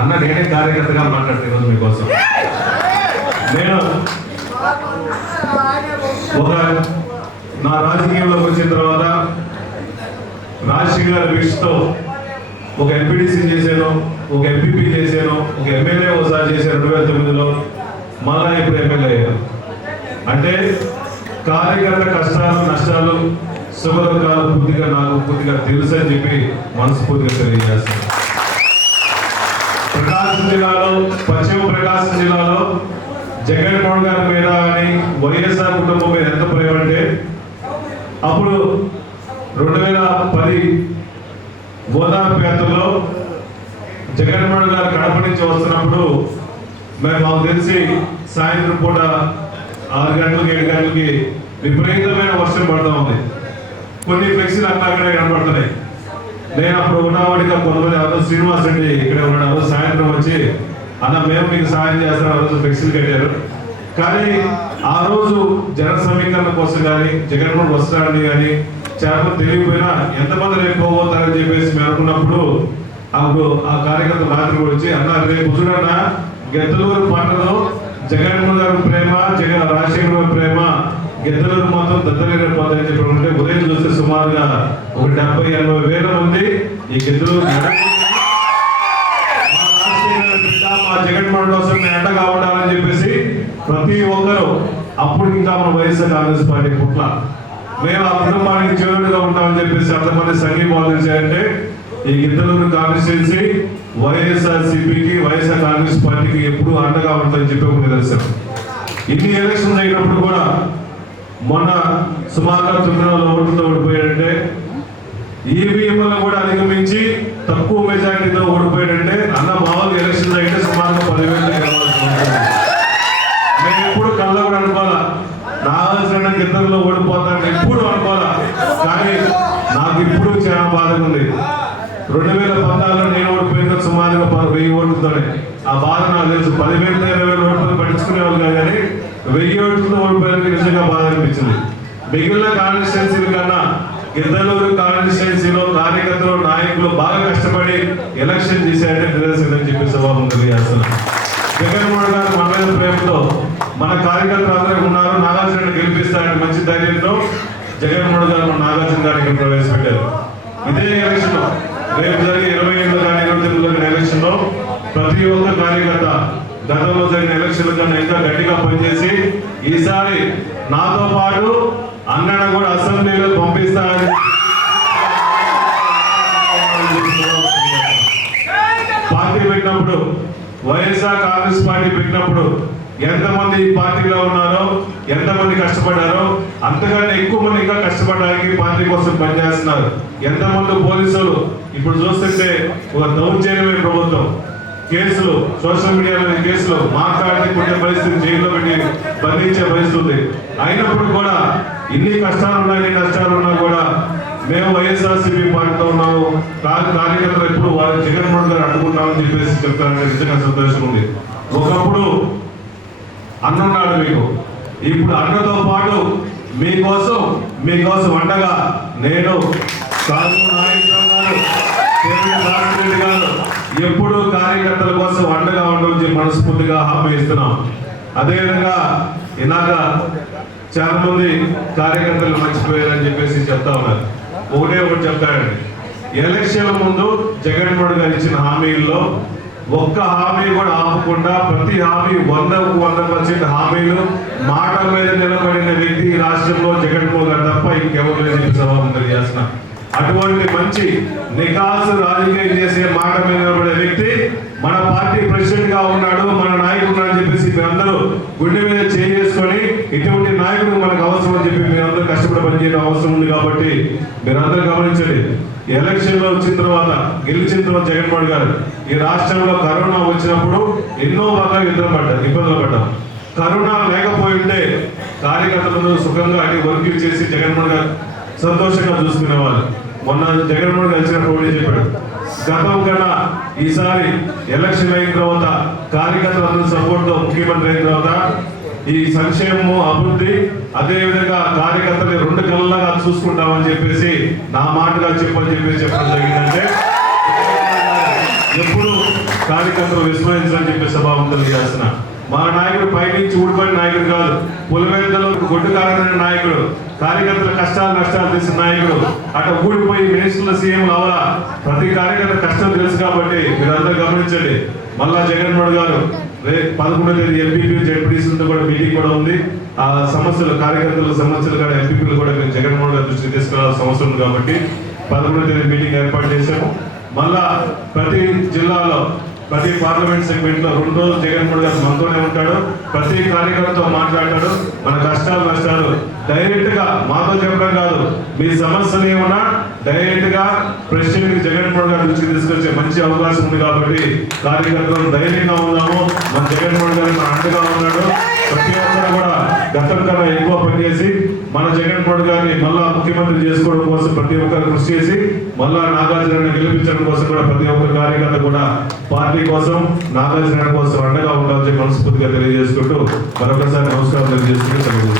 అన్న నేనే కార్యకర్తగా మాట్లాడుతున్నా ఈరోజు మీకోసం. నేను ఒక నా రాజకీయంలోకి వచ్చిన తర్వాత రాజశేఖర్ గారి వీక్షతో ఒక ఎంపీటీసీ చేశాను ఒక ఎంపీపీ చేశాను ఒక ఎమ్మెల్యే ఒకసారి చేశాను రెండు వేల తొమ్మిదిలో. మళ్ళా ఇప్పుడు ఎమ్మెల్యే అయ్యాను అంటే కార్యకర్త కష్టాలు నష్టాలు సుఖదుఖాలు పూర్తిగా నాకు పూర్తిగా తెలుసు అని చెప్పి మనస్ఫూర్తిగా తెలియజేస్తాను. జిల్లాలో పశ్చిమ ప్రకాశం జిల్లాలో జగన్మోహన్ గారి మీద కానీ వైఎస్ఆర్ కుటుంబం మీద ఎంత ప్రేమంటే అప్పుడు రెండు వేల పది గోదావరి యాత్రలో జగన్మోహన్ గారు కడప నుంచి వస్తున్నప్పుడు మేము మాకు తెలిసి సాయంత్రం పూట ఆరు గంటలకి ఏడు గంటలకి విపరీతమైన వర్షం పడతా ఉంది. కొన్ని ఫ్లెక్సీలు అక్కడ కనబడుతున్నాయి. నేను అప్పుడు ఉన్నవాడిగా కొంతమంది ఎవరో శ్రీనివాస్ రెడ్డి ఇక్కడ ఉన్నాడు. సాయంత్రం వచ్చి అన్న మేము మీకు సాయం చేస్తాం. ఆ రోజు ఫ్లెక్సీలు కట్టారు. కానీ ఆ రోజు జన సమీకరణ కోసం కానీ జగన్మోహన్ వస్తాడని కానీ చాలా తెలియకపోయినా ఎంతమంది రేపు పోతారని చెప్పేసి మేము అనుకున్నప్పుడు అప్పుడు ఆ కార్యకర్త రాత్రి కూడా వచ్చి అన్న రేపు చూడన్న గెద్దలూరు పంటలో జగన్మోహన్ గారు ప్రేమ జగన్ రాజశేఖర్ గిద్దలూరు మాత్రం దత్తలేకపోతాయని పాత్ర ఉంటే ఉదయం చూస్తే సుమారుగా ఒక డెబ్బై ఎనభై వేల మంది ఈ గిద్దలూరు మా జగన్మోహన్ కోసం మేము కావడాలని ఉండాలని చెప్పేసి ప్రతి ఒక్కరు అప్పుడు ఇంకా మన వైఎస్ఆర్ కాంగ్రెస్ పార్టీ పుట్ల మేము ఆ కుటుంబానికి చేరుడుగా ఉంటామని చెప్పేసి అంతమంది సంఘీభావం చేయాలంటే ఈ గిద్దలూరు కాన్స్టిట్యున్సీ వైఎస్ఆర్ సిపికి వైఎస్ఆర్ కాంగ్రెస్ పార్టీకి ఎప్పుడు అండగా ఉంటుందని చెప్పి ఒక నిదర్శనం ఇన్ని ఎలక్షన్స్ అయినప్పుడు కూడా మొన్న సుమారుగా తొమ్మిది వందల ఓట్లతో ఓడిపోయాడంటే ఈవీఎంలను కూడా అధిగమించి తక్కువ మెజారిటీతో ఓడిపోయాడంటే అన్న మామూలు ఎలక్షన్ అయితే సుమారుగా పదివేలు నేను ఎప్పుడు కళ్ళ కూడా అనుకోవాలా? రావాల్సిన గిద్దరులో ఓడిపోతాను ఎప్పుడు అనుకోవాలా? కానీ నాకు ఇప్పుడు చాలా బాధగా ఉంది. రెండు వేల పద్నాలుగులో నేను ఓడిపోయిన సుమారుగా వెయ్యి ఓట్లతోనే. ఆ బాధ నాకు తెలుసు. పదివేల ఇరవై వేల ఓట్లతో పట్టించుకునేవాళ్ళు కానీ వెయ్యి ఓట్లతో ఓడిపోయారు నిజంగా బాధ అనిపించింది మిగిలిన కాన్స్టిట్యున్సీల కన్నా గిద్దలూరు కాన్స్టిట్యున్సీలో కార్యకర్తలు నాయకులు బాగా కష్టపడి ఎలక్షన్ చేశారంటే నిదర్శనం చెప్పి సభాము తెలియజేస్తున్నాను జగన్మోహన్ గారు మన మీద ప్రేమతో మన కార్యకర్తలు అందరూ ఉన్నారు నాగార్జున గెలిపిస్తారని మంచి ధైర్యంతో జగన్మోహన్ గారు మన నాగార్జున గారికి ప్రవేశపెట్టారు. ఇదే ఎలక్షన్ రేపు జరిగే ఇరవై ఎనిమిది కానీ ఇరవై తొమ్మిది ఎలక్షన్లో ప్రతి ఒక్క కార్యకర్త గతంలో జరిగిన ఎలక్షన్ కన్నా ఇంకా గట్టిగా పనిచేసి ఈసారి నాతో పాటు అన్నను కూడా అసెంబ్లీలో పంపిస్తారని పార్టీ పెట్టినప్పుడు వైఎస్ఆర్ కాంగ్రెస్ పార్టీ పెట్టినప్పుడు ఎంతమంది పార్టీలో ఉన్నారో ఎంతమంది కష్టపడ్డారో అంతకన్నా ఎక్కువ మంది ఇంకా కష్టపడడానికి పార్టీ కోసం పనిచేస్తున్నారు. ఎంతమంది పోలీసులు? ఇప్పుడు చూస్తుంటే ఒక దౌర్జన్యమే ప్రభుత్వం. కేసులు సోషల్ మీడియాలో కేసులు మాట్లాడి కొట్టే పరిస్థితి జైల్లో పెట్టి బంధించే పరిస్థితి అయినప్పుడు కూడా ఇన్ని కష్టాలు ఉన్నాయి ఇన్ని నష్టాలు ఉన్నా కూడా మేము వైఎస్ఆర్సీపీ పార్టీతో ఉన్నాము. కార్యకర్తలు ఎప్పుడు వారి జగన్మోహన్ గారు అడ్డుకుంటామని చెప్పేసి చెప్తారంటే నిజంగా సంతోషం ఉంది. ఒకప్పుడు అన్నున్నాడు మీకు. ఇప్పుడు అన్నతో పాటు మీకోసం మీకోసం అండగా నేను రామరెడ్డి గారు ఎప్పుడు కార్యకర్తల కోసం అండగా ఉండడం మనస్ఫూర్తిగా హామీ ఇస్తున్నాం. అదేవిధంగా ఇలాగ చాలా మంది కార్యకర్తలు మర్చిపోయారని చెప్పేసి చెప్తా ఉన్నారు. ఒకటే ఒకటి చెప్తాడండి ఎలక్షన్ ముందు జగన్మోహన్ గారు ఇచ్చిన హామీల్లో ఒక్క హామీ కూడా ఆపకుండా ప్రతి హామీ వందకు వంద పర్సెంట్ హామీలు మాట మీద నిలబడిన వ్యక్తి ఈ రాష్ట్రంలో జగన్మోహన్ గారు తప్ప ఇంకెవరు లేదని చెప్పి సభాము అటువంటి మంచి నికాసు రాజకీయం చేసే మాట మీద నిలబడే వ్యక్తి మన పార్టీ ప్రెసిడెంట్గా ఉన్నాడు మన నాయకుడు ఉన్నాడు అని చెప్పేసి మీరందరూ గుండె మీద చేసుకొని ఇటువంటి నాయకుడు మనకు అవసరం అని చెప్పి మీరందరూ కష్టపడి పనిచేయడం అవసరం ఉంది కాబట్టి మీరందరూ గమనించండి. ఎలక్షన్లో వచ్చిన తర్వాత గెలిచిన తర్వాత జగన్మోహన్ గారు ఈ రాష్ట్రంలో కరోనా వచ్చినప్పుడు ఎన్నో బాగా ఇబ్బందులు పడ్డారు ఇబ్బందులు పడ్డాం కరోనా లేకపోయి ఉంటే కార్యకర్తలను సుఖంగా అన్ని వర్కులు చేసి జగన్మోహన్ గారు సంతోషంగా చూసుకునేవాళ్ళు. మొన్న జగన్మోహన్ గారు వచ్చినప్పుడు చెప్పాడు? గతం కన్నా ఈసారి ఎలక్షన్ అయిన తర్వాత కార్యకర్తలందరూ సపోర్ట్తో ముఖ్యమంత్రి అయిన తర్వాత ఈ సంక్షేమము అభివృద్ధి అదే విధంగా కార్యకర్తలు రెండు కళ్ళగా చూసుకుంటామని చెప్పేసి నా మాటగా చెప్పని చెప్పేసి చెప్పడం జరిగిందంటే ఎప్పుడు కార్యకర్తలు విస్మరించాలని చెప్పి సభావంతులు చేస్తున్నారు మా నాయకుడు పైనుంచి ఊడిపోయిన నాయకుడు కాదు. పులివెందులో గొడ్డు కారమైన నాయకుడు కార్యకర్తల కష్టాలు నష్టాలు తెలిసిన నాయకుడు అటు ఊడిపోయి మినిస్టర్ల సీఎం అవలా ప్రతి కార్యకర్త కష్టం తెలుసు కాబట్టి మీరందరూ గమనించండి. మళ్ళా జగన్మోహన్ గారు రేపు పదకొండో తేదీ ఎంపీపీ జడ్పీసీలతో కూడా మీటింగ్ కూడా ఉంది. ఆ సమస్యలు కార్యకర్తల సమస్యలు కూడా ఎంపీపీలు కూడా మేము జగన్మోహన్ గారి దృష్టికి తీసుకురావాల్సిన అవసరం ఉంది కాబట్టి పదకొండో తేదీ మీటింగ్ ఏర్పాటు చేశాము. మళ్ళా ప్రతి జిల్లాలో ప్రతి పార్లమెంట్ సెగ్మెంట్లో రెండు రోజులు జగన్మోహన్ గారు మనతోనే ఉంటాడు ప్రతి కార్యకర్తతో మాట్లాడతాడు. మన కష్టాలు నష్టాలు డైరెక్ట్గా మాతో చెప్పడం కాదు. మీ సమస్యలు ఏమన్నా డైరెక్ట్గా ప్రెసిడెంట్ జగన్మోహన్ గారి దృష్టికి తీసుకొచ్చే మంచి అవకాశం ఉంది కాబట్టి కార్యకర్తలు ధైర్యంగా ఉన్నాము. మన జగన్మోహన్ గారు మన అండగా ఉన్నాడు. ప్రతి ఒక్కరు కూడా గతం కన్నా ఎక్కువ పనిచేసి మన జగన్మోహన్ గారిని మళ్ళా ముఖ్యమంత్రి చేసుకోవడం కోసం ప్రతి ఒక్కరు కృషి చేసి మళ్ళా నాగార్జున గెలిపించడం కోసం కూడా ప్రతి ఒక్క కార్యకర్త కూడా పార్టీ కోసం నాగార్జున కోసం అండగా ఉండాలని మనస్ఫూర్తిగా తెలియజేసుకుంటూ మరొకసారి నమస్కారం తెలియజేసుకుంటూ